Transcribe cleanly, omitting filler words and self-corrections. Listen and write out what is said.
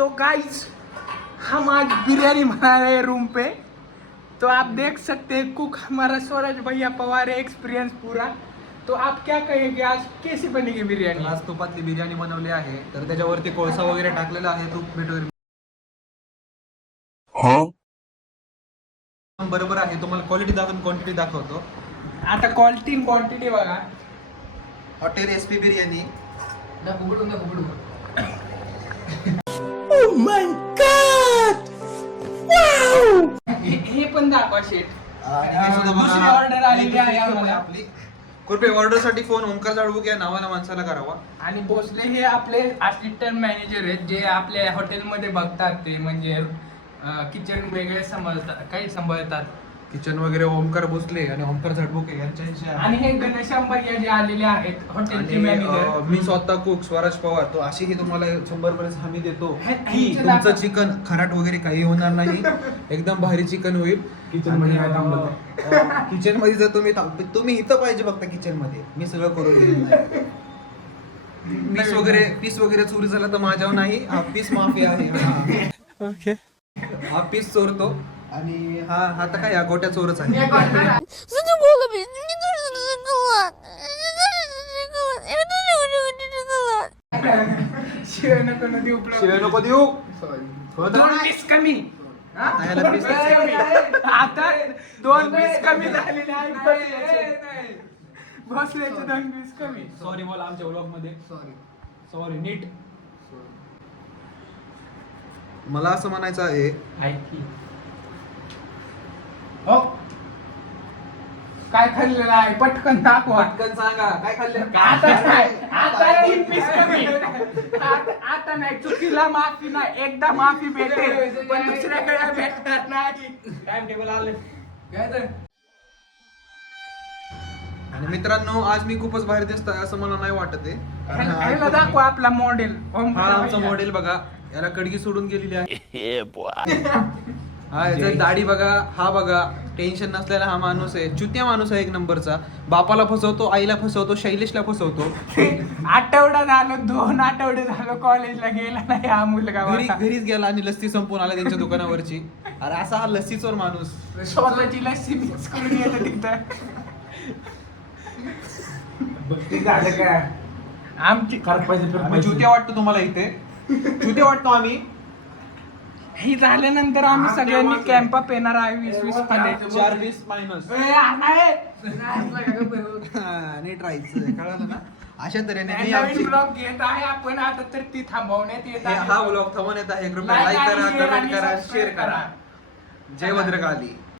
तो गाइस हम आज बिरयानी बना रहे हैं रूम पे। तो आप देख सकते हैं कुक हमारा सूरज भैया पवार है, एक्सपीरियंस पूरा। तो आप क्या कहेंगे आज कैसी बनेगी बिर्याणी? आज तुपातली बिर्याणी बनवली आहे, तर त्याच्यावरती कोळसा वगैरे टाकलेला आहे, तूप मीठ वगैरे बरोबर आहे. तुम्हाला क्वालिटी दाखवून क्वांटिटी दाखवतो. आता क्वांटिटी बघा. Hotel SP biryani. Oh my God! Wow! हे पण दाखवा शेट. दुसरी ऑर्डर आलेली आहे आम्हाला. आपली कृपया ऑर्डरसाठी फोन ओमकार जाळबुक या नावाला माणसाला करावा. आणि भोसले हे आपले असिस्टंट मॅनेजर आहेत, जे आपल्या हॉटेलमध्ये बघतात. ते म्हणजे किचन वेगळे सांभाळतात. किचन वगैरे ओमकार भोसले आणि ओमकार जाळबुक यांच्याशी आहे. आणि हे घनश्याम भैया जे आलेले आहेत हॉटेलचे मॅनेजर. मी स्वतः कुक स्वराज पवार. तो अशीही तुम्हाला 100% हमी देतो की ह्यांचं तुमचं दाखव. चिकन खराट वगैरे काही होणार नाही. एकदम भारी चिकन होईल. किचन मध्ये जर तुम्ही इथं पाहिजे फक्त किचन मध्ये मी सगळं करून देईन. पीस वगैरे चोरी झाला तर माझ्यावर नाही. हा पीस माफी आहे. ओके. हा पीस चोरतो आणि हा आता काय या गोट्या चोरच आहे. शिवाय नको ना देऊ. शिवाय नको देऊ. दोन पीस कमी. आता ह्याला पीस आता 2 पीस कमी झालेले आहेत. भोसल्याचे 2 पीस कमी. सॉरी बोला आमच्या व्लॉग मध्ये. सॉरी नीट. मला असं म्हणायचं आहे, हो काय खाल्लेलं आहे पटकन दाखवा. पटकन सांगा काय खाल्लं. आता 3 पीस कमी. आता नाही, चुकीला माफी नाही. एकदा माफी भेटेल पण दुसऱ्याकडे भेटणार नाही. टाइम टेबल आले आणि मित्रांनो आज मी खूपच बाहेर दिसतोय असं मला नाही वाटत आहे. ह्याला दाखवा आपला मॉडेल. हा आमचा मॉडेल बघा. याला कडगी सोडून गेलेली आहे. हा याचा दाढी बघा. हा बघा टेन्शन नसलेला हा माणूस आहे. चुत्या माणूस आहे एक नंबरचा. बापाला फसवतो, आईला फसवतो, शैलेशला फसवतो. आठवडा झालं, 2 आठवडे झालं कॉलेजला गेला नाही हा मुलगा. घरीच गेला आणि लस्सी संपून आला त्यांच्या दुकानावरची. अरे असा हा लस्सी चोर माणूस. स्वतःची लस्सी मिक्स करून येतं तिथं. झालं काय आमची चुत्या वाटतो तुम्हाला इथे. चुत्या वाटतो आम्ही. ही झाल्यानंतर आम्ही सगळ्यांनी कॅम्प येणार आहे 20-20 मध्ये. 4 पीस मायनस. नीट राहायचं कळलं ना. अशा तऱ्हेने मी नवीन ब्लॉग घेत आहे आपण आता, तर ती थांबवण्यात येत आहे. हा व्लॉग थांबवण्यात आहे. कृपया लाईक करा, कमेंट करा, शेअर करा. जय भद्रकाली.